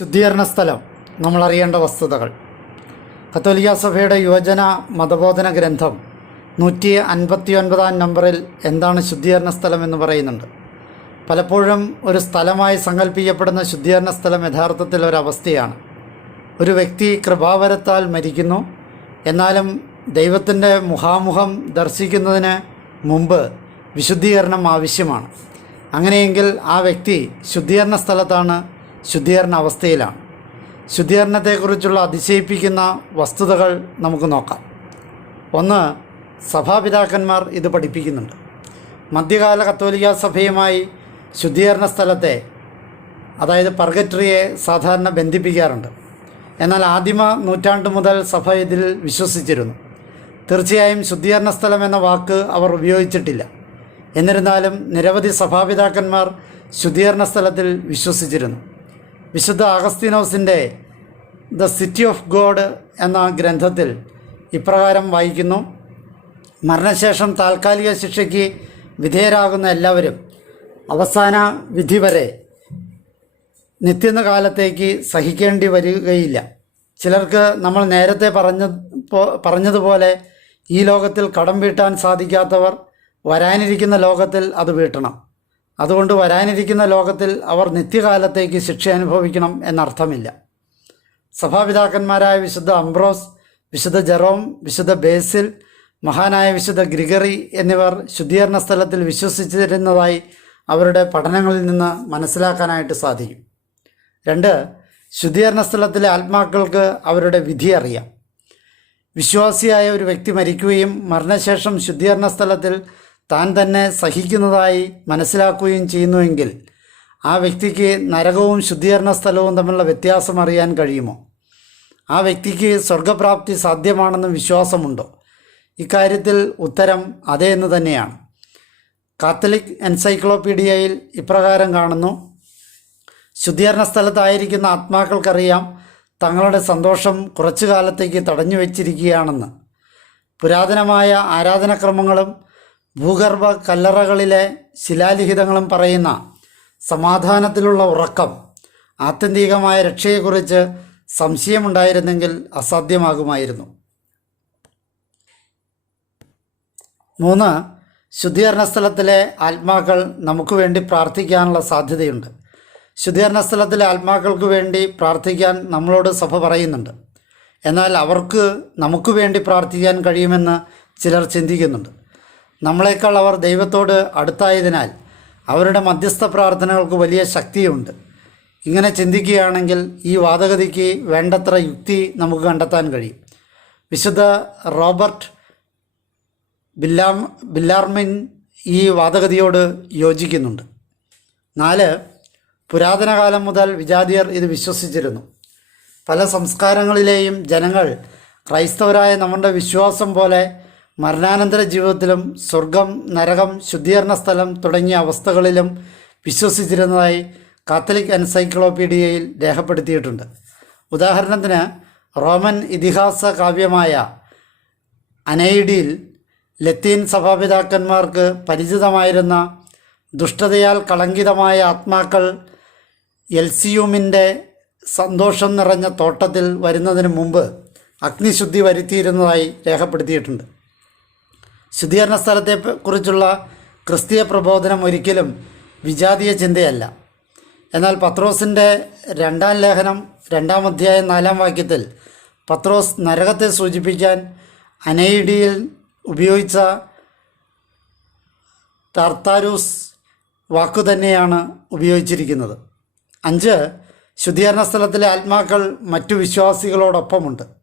ശുദ്ധീകരണ സ്ഥലം. നമ്മൾ അറിയേണ്ട വസ്തുതകൾ. കത്തോലിക്ക സഭയുടെ യുവജന മതബോധന ഗ്രന്ഥം നൂറ്റി അൻപത്തി ഒൻപതാം നമ്പറിൽ എന്താണ് ശുദ്ധീകരണ സ്ഥലം എന്ന് പറയുന്നുണ്ട്. പലപ്പോഴും ഒരു സ്ഥലമായി സങ്കല്പിക്കപ്പെടുന്ന ശുദ്ധീകരണ സ്ഥലം യഥാർത്ഥത്തിൽ ഒരവസ്ഥയാണ് ഒരു വ്യക്തി കൃപാവരത്താൽ മരിക്കുന്നു. എന്നാലും ദൈവത്തിന്റെ മുഖാമുഖം ദർശിക്കുന്നതിന് മുമ്പ് വിശുദ്ധീകരണം ആവശ്യമാണ്. അങ്ങനെയെങ്കിൽ ആ വ്യക്തി ശുദ്ധീകരണ സ്ഥലത്താണ് ശുദ്ധീകരണ അവസ്ഥയിലാണ്. ശുദ്ധീകരണത്തെക്കുറിച്ചുള്ള അതിശയിപ്പിക്കുന്ന വസ്തുതകൾ നമുക്ക് നോക്കാം. ഒന്ന് സഭാപിതാക്കന്മാർ ഇത് പഠിപ്പിക്കുന്നുണ്ട്. മധ്യകാല കത്തോലിക്ക സഭയുമായി ശുദ്ധീകരണ സ്ഥലത്തെ അതായത് പർഗറ്ററിയെ സാധാരണ ബന്ധിപ്പിക്കാറുണ്ട്. എന്നാൽ ആദിമ നൂറ്റാണ്ട് മുതൽ സഭ ഇതിൽ വിശ്വസിച്ചിരുന്നു. തീർച്ചയായും ശുദ്ധീകരണ സ്ഥലം എന്ന വാക്ക് അവർ ഉപയോഗിച്ചിട്ടില്ല. എന്നിരുന്നാലും നിരവധി സഭാപിതാക്കന്മാർ ശുദ്ധീകരണ സ്ഥലത്തിൽ വിശ്വസിച്ചിരുന്നു. വിശുദ്ധ അഗസ്തീനോസിന്റെ ദ സിറ്റി ഓഫ് ഗോഡ് എന്ന ഗ്രന്ഥത്തിൽ ഇപ്രകാരം വായിക്കുന്നു. മരണശേഷം താൽക്കാലിക ശിക്ഷയ്ക്ക് വിധേയരാകുന്ന എല്ലാവരും അവസാന വിധി വരെ നിത്യുന്ന കാലത്തേക്ക് സഹിക്കേണ്ടി വരികയില്ല. ചിലർക്ക് നമ്മൾ നേരത്തെ പറഞ്ഞ പറഞ്ഞതുപോലെ ഈ ലോകത്തിൽ കടം വീട്ടാൻ സാധിക്കാത്തവർ വരാനിരിക്കുന്ന ലോകത്തിൽ അത് വീട്ടണം. അതുകൊണ്ട് വരാനിരിക്കുന്ന ലോകത്തിൽ അവർ നിത്യകാലത്തേക്ക് ശിക്ഷ അനുഭവിക്കണം എന്നർത്ഥമില്ല. സഭാപിതാക്കന്മാരായ വിശുദ്ധ അംബ്രോസ് വിശുദ്ധ ജെറോം വിശുദ്ധ ബേസിൽ മഹാനായ വിശുദ്ധ ഗ്രിഗറി എന്നിവർ ശുദ്ധീകരണ സ്ഥലത്തിൽ വിശ്വസിച്ചിരുന്നതായി അവരുടെ പഠനങ്ങളിൽ നിന്ന് മനസ്സിലാക്കാനായിട്ട് സാധിക്കും. രണ്ട് ശുദ്ധീകരണ സ്ഥലത്തിലെ ആത്മാക്കൾക്ക് അവരുടെ വിധി അറിയാം. വിശ്വാസിയായ ഒരു വ്യക്തി മരിക്കുകയും മരണശേഷം ശുദ്ധീകരണ സ്ഥലത്തിൽ താൻ തന്നെ സഹിക്കുന്നതായി മനസ്സിലാക്കുകയും ചെയ്യുന്നുവെങ്കിൽ ആ വ്യക്തിക്ക് നരകവും ശുദ്ധീകരണ സ്ഥലവും തമ്മിലുള്ള വ്യത്യാസം അറിയാൻ കഴിയുമോ? ആ വ്യക്തിക്ക് സ്വർഗപ്രാപ്തി സാധ്യമാണെന്ന് വിശ്വാസമുണ്ടോ? ഇക്കാര്യത്തിൽ ഉത്തരം അതേ എന്ന് തന്നെയാണ്. കാത്തലിക് എൻസൈക്ലോപീഡിയയിൽ ഇപ്രകാരം കാണുന്നു. ശുദ്ധീകരണ സ്ഥലത്തായിരിക്കുന്ന ആത്മാക്കൾക്കറിയാം തങ്ങളുടെ സന്തോഷം കുറച്ചു കാലത്തേക്ക് തടഞ്ഞു വച്ചിരിക്കുകയാണെന്ന് പുരാതനമായ ആരാധനക്രമങ്ങളും ഭൂഗർഭ കല്ലറകളിലെ ശിലാലിഖിതങ്ങളും പറയുന്ന സമാധാനത്തിലുള്ള ഉറക്കം ആത്യന്തികമായ രക്ഷയെക്കുറിച്ച് സംശയമുണ്ടായിരുന്നെങ്കിൽ അസാധ്യമാകുമായിരുന്നു. മൂന്ന് ശുദ്ധീകരണ സ്ഥലത്തിലെ ആത്മാക്കൾ നമുക്ക് വേണ്ടി പ്രാർത്ഥിക്കാനുള്ള സാധ്യതയുണ്ട്. ശുദ്ധീകരണ സ്ഥലത്തിലെ ആത്മാക്കൾക്ക് വേണ്ടി പ്രാർത്ഥിക്കാൻ നമ്മളോട് സഭ പറയുന്നുണ്ട്. എന്നാൽ അവർക്ക് നമുക്ക് വേണ്ടി പ്രാർത്ഥിക്കാൻ കഴിയുമെന്ന് ചിലർ ചിന്തിക്കുന്നുണ്ട്. നമ്മളെക്കാൾ അവർ ദൈവത്തോട് അടുത്തായതിനാൽ അവരുടെ മധ്യസ്ഥ പ്രാർത്ഥനകൾക്ക് വലിയ ശക്തിയുണ്ട്. ഇങ്ങനെ ചിന്തിക്കുകയാണെങ്കിൽ ഈ വാദഗതിക്ക് വേണ്ടത്ര യുക്തി നമുക്ക് കണ്ടെത്താൻ കഴിയും. വിശുദ്ധ റോബർട്ട് ബില്ലാം ബില്ലാർമിൻ ഈ വാദഗതിയോട് യോജിക്കുന്നുണ്ട്. നാല് പുരാതന കാലം മുതൽ വിജാതിയർ ഇത് വിശ്വസിച്ചിരുന്നു. പല സംസ്കാരങ്ങളിലെയും ജനങ്ങൾ ക്രൈസ്തവരായ നമ്മുടെ വിശ്വാസം പോലെ മരണാനന്തര ജീവിതത്തിലും സ്വർഗം നരകം ശുദ്ധീകരണ സ്ഥലം തുടങ്ങിയ അവസ്ഥകളിലും വിശ്വസിച്ചിരുന്നതായി കാത്തലിക് എൻസൈക്ലോപീഡിയയിൽ രേഖപ്പെടുത്തിയിട്ടുണ്ട്. ഉദാഹരണത്തിന് റോമൻ ഇതിഹാസ കാവ്യമായ അനൈഡിയിൽ ലത്തീൻ സഭാപിതാക്കന്മാർക്ക് പരിചിതമായിരുന്ന ദുഷ്ടതയാൽ കളങ്കിതമായ ആത്മാക്കൾ എൽസിയുമിന്റെ സന്തോഷം നിറഞ്ഞ തോട്ടത്തിൽ വരുന്നതിന് മുമ്പ് അഗ്നിശുദ്ധി വരുത്തിയിരുന്നതായി രേഖപ്പെടുത്തിയിട്ടുണ്ട്. ശുദ്ധീകരണ സ്ഥലത്തെ കുറിച്ചുള്ള ക്രിസ്തീയ പ്രബോധനം ഒരിക്കലും വിജാതീയ ചിന്തയല്ല. എന്നാൽ പത്രോസിന്റെ രണ്ടാം ലേഖനം രണ്ടാം അധ്യായം നാലാം വാക്യത്തിൽ പത്രോസ് നരകത്തെ സൂചിപ്പിക്കാൻ അനൈഡിയിൽ ഉപയോഗിച്ച ടാർത്താരൂസ് വാക്കു തന്നെയാണ് ഉപയോഗിച്ചിരിക്കുന്നത്. അഞ്ച് ശുദ്ധീകരണ സ്ഥലത്തിലെ ആത്മാക്കൾ മറ്റു വിശ്വാസികളോടൊപ്പമുണ്ട്.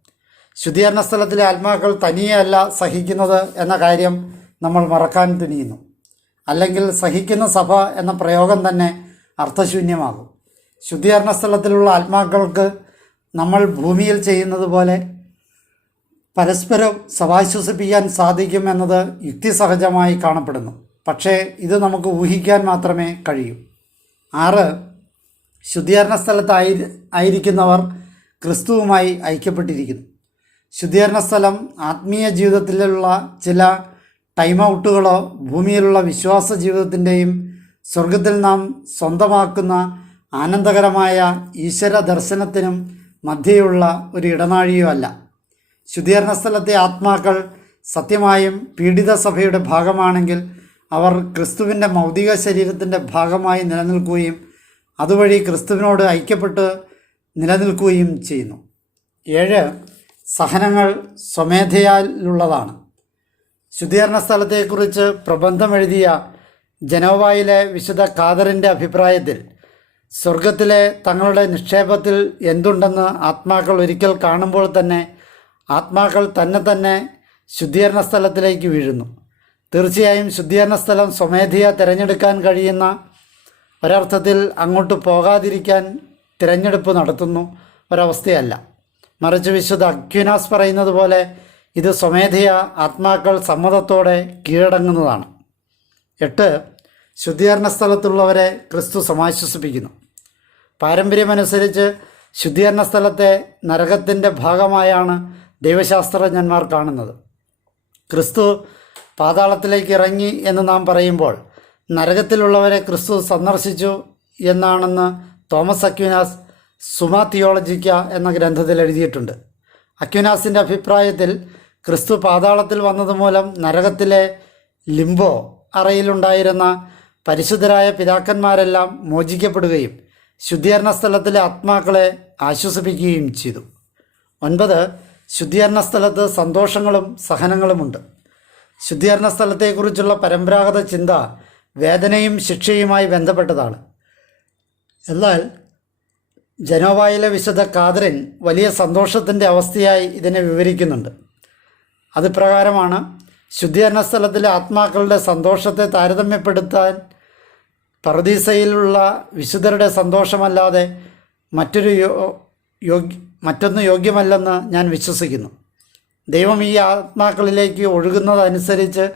ശുദ്ധീകരണ സ്ഥലത്തിലെ ആത്മാക്കൾ തനിയെയല്ല സഹിക്കുന്നത് എന്ന കാര്യം നമ്മൾ മറക്കാൻ തുനിയുന്നു. അല്ലെങ്കിൽ സഹിക്കുന്ന സഭ എന്ന പ്രയോഗം തന്നെ അർത്ഥശൂന്യമാകും. ശുദ്ധീകരണ സ്ഥലത്തിലുള്ള ആത്മാക്കൾക്ക് നമ്മൾ ഭൂമിയിൽ ചെയ്യുന്നത് പോലെ പരസ്പരം സഭാശ്വസിപ്പിക്കാൻ സാധിക്കും എന്നത് യുക്തിസഹജമായി കാണപ്പെടുന്നു. പക്ഷേ ഇത് നമുക്ക് ഊഹിക്കാൻ മാത്രമേ കഴിയൂ. ആറ് ശുദ്ധീകരണ സ്ഥലത്തായി ആയിരിക്കുന്നവർ ക്രിസ്തുവുമായി ഐക്യപ്പെട്ടിരിക്കുന്നു. ശുദ്ധീകരണ സ്ഥലം ആത്മീയ ജീവിതത്തിലുള്ള ചില ടൈം ഔട്ടുകളോ ഭൂമിയിലുള്ള വിശ്വാസ ജീവിതത്തിന്റെയും സ്വർഗത്തിൽ നാം സ്വന്തമാക്കുന്ന ആനന്ദകരമായ ഈശ്വര ദർശനത്തിനും മധ്യയുള്ള ഒരു ഇടനാഴിയോ അല്ല. ശുദ്ധീകരണ സ്ഥലത്തെ ആത്മാക്കൾ സത്യമായും പീഡിത സഭയുടെ ഭാഗമാണെങ്കിൽ അവർ ക്രിസ്തുവിന്റെ മൗതിക ശരീരത്തിന്റെ ഭാഗമായി നിലനിൽക്കുകയും അതുവഴി ക്രിസ്തുവിനോട് ഐക്യപ്പെട്ട് നിലനിൽക്കുകയും ചെയ്യുന്നു. ഏഴ് സഹനങ്ങൾ സ്വമേധയാലുള്ളതാണ്. ശുദ്ധീകരണ സ്ഥലത്തെക്കുറിച്ച് പ്രബന്ധം എഴുതിയ ജനോവയിലെ വിശുദ്ധ ഖാദറിന്റെ അഭിപ്രായത്തിൽ സ്വർഗത്തിലെ തങ്ങളുടെ നിക്ഷേപത്തിൽ എന്തുണ്ടെന്ന് ആത്മാക്കൾ ഒരിക്കൽ കാണുമ്പോൾ തന്നെ ആത്മാക്കൾ തന്നെ തന്നെ ശുദ്ധീകരണ സ്ഥലത്തിലേക്ക് വീഴുന്നു. തീർച്ചയായും ശുദ്ധീകരണ സ്ഥലം സ്വമേധയാ തിരഞ്ഞെടുക്കാൻ കഴിയുന്ന ഒരർത്ഥത്തിൽ അങ്ങോട്ട് പോകാതിരിക്കാൻ തിരഞ്ഞെടുപ്പ് നടത്തുന്നു ഒരവസ്ഥയല്ല. മറിച്ച് വിശുദ്ധ അക്വിനാസ് പറയുന്നത് പോലെ ഇത് സ്വമേധയ ആത്മാക്കൾ സമ്മതത്തോടെ കീഴടങ്ങുന്നതാണ്. എട്ട് ശുദ്ധീകരണ സ്ഥലത്തുള്ളവരെ ക്രിസ്തു സമാശ്വസിപ്പിക്കുന്നു. പാരമ്പര്യമനുസരിച്ച് ശുദ്ധീകരണ സ്ഥലത്തെ നരകത്തിന്റെ ഭാഗമായാണ് ദൈവശാസ്ത്രജ്ഞന്മാർ കാണുന്നത്. ക്രിസ്തു പാതാളത്തിലേക്ക് ഇറങ്ങി എന്ന് നാം പറയുമ്പോൾ നരകത്തിലുള്ളവരെ ക്രിസ്തു സന്ദർശിച്ചു എന്നാണെന്ന് തോമസ് അക്യുനാസ് സുമ തിയോളജിക്ക എന്ന ഗ്രന്ഥത്തിൽ എഴുതിയിട്ടുണ്ട്. അക്യുനാസിന്റെ അഭിപ്രായത്തിൽ ക്രിസ്തു പാതാളത്തിൽ വന്നതുമൂലം നരകത്തിലെ ലിംബോ അറയിലുണ്ടായിരുന്ന പരിശുദ്ധരായ പിതാക്കന്മാരെല്ലാം മോചിക്കപ്പെടുകയും ശുദ്ധീകരണ സ്ഥലത്തിലെ ആത്മാക്കളെ ആശ്വസിപ്പിക്കുകയും ചെയ്തു. ഒൻപത് ശുദ്ധീകരണ സ്ഥലത്ത് സന്തോഷങ്ങളും സഹനങ്ങളുമുണ്ട്. ശുദ്ധീകരണ സ്ഥലത്തെക്കുറിച്ചുള്ള പരമ്പരാഗത ചിന്ത വേദനയും ശിക്ഷയുമായി ബന്ധപ്പെട്ടതാണ്. എന്നാൽ ജനോവായിലെ വിശുദ്ധ കാതറിൻ വലിയ സന്തോഷത്തിന്റെ അവസ്ഥയായി ഇതിനെ വിവരിക്കുന്നുണ്ട്. അത് പ്രകാരമാണ് ശുദ്ധീകരണ സ്ഥലത്തിലെ ആത്മാക്കളുടെ സന്തോഷത്തെ താരതമ്യപ്പെടുത്താൻ പറദീസയിലുള്ള വിശുദ്ധരുടെ സന്തോഷമല്ലാതെ മറ്റൊരു യോഗ്യ മറ്റൊന്ന് യോഗ്യമല്ലെന്ന് ഞാൻ വിശ്വസിക്കുന്നു. ദൈവം ഈ ആത്മാക്കളിലേക്ക് ഒഴുകുന്നതനുസരിച്ച്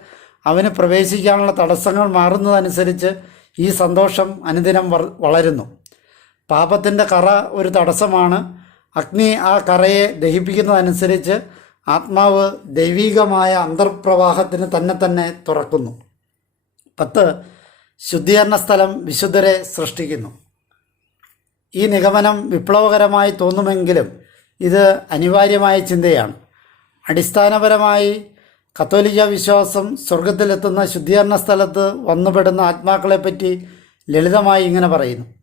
അവന് പ്രവേശിക്കാനുള്ള തടസ്സങ്ങൾ മാറുന്നതനുസരിച്ച് ഈ സന്തോഷം അനുദിനം വളരുന്നു. പാപത്തിന്റെ കറ ഒരു തടസ്സമാണ്. അഗ്നി ആ കറയെ ദഹിപ്പിക്കുന്നതനുസരിച്ച് ആത്മാവ് ദൈവീകമായ അന്തർപ്രവാഹത്തിന് തന്നെ തന്നെ തുറക്കുന്നു. പത്ത് ശുദ്ധീകരണ സ്ഥലം വിശുദ്ധരെ സൃഷ്ടിക്കുന്നു. ഈ നിഗമനം വിപ്ലവകരമായി തോന്നുമെങ്കിലും ഇത് അനിവാര്യമായ ചിന്തയാണ്. അടിസ്ഥാനപരമായി കത്തോലിക്ക വിശ്വാസം സ്വർഗത്തിലെത്തുന്ന ശുദ്ധീകരണ സ്ഥലത്ത് വന്നുപെടുന്ന ആത്മാക്കളെപ്പറ്റി ലളിതമായി ഇങ്ങനെ പറയുന്നു.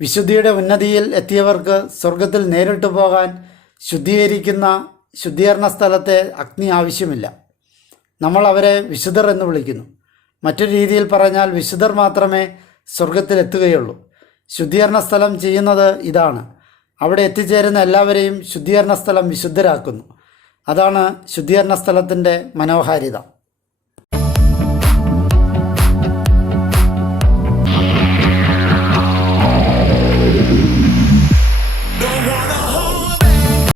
വിശുദ്ധിയുടെ ഉന്നതിയിൽ എത്തിയവർക്ക് സ്വർഗത്തിൽ നേരിട്ട് പോകാൻ ശുദ്ധീകരിക്കുന്ന ശുദ്ധീകരണ സ്ഥലത്തെ അഗ്നി ആവശ്യമില്ല. നമ്മൾ അവരെ വിശുദ്ധർ എന്ന് വിളിക്കുന്നു. മറ്റൊരു രീതിയിൽ പറഞ്ഞാൽ വിശുദ്ധർ മാത്രമേ സ്വർഗത്തിലെത്തുകയുള്ളൂ ശുദ്ധീകരണ സ്ഥലം ചെയ്യുന്നത് ഇതാണ്. അവിടെ എത്തിച്ചേരുന്ന എല്ലാവരെയും ശുദ്ധീകരണ സ്ഥലം വിശുദ്ധരാക്കുന്നു. അതാണ് ശുദ്ധീകരണ സ്ഥലത്തിന്റെ മനോഹാരിത.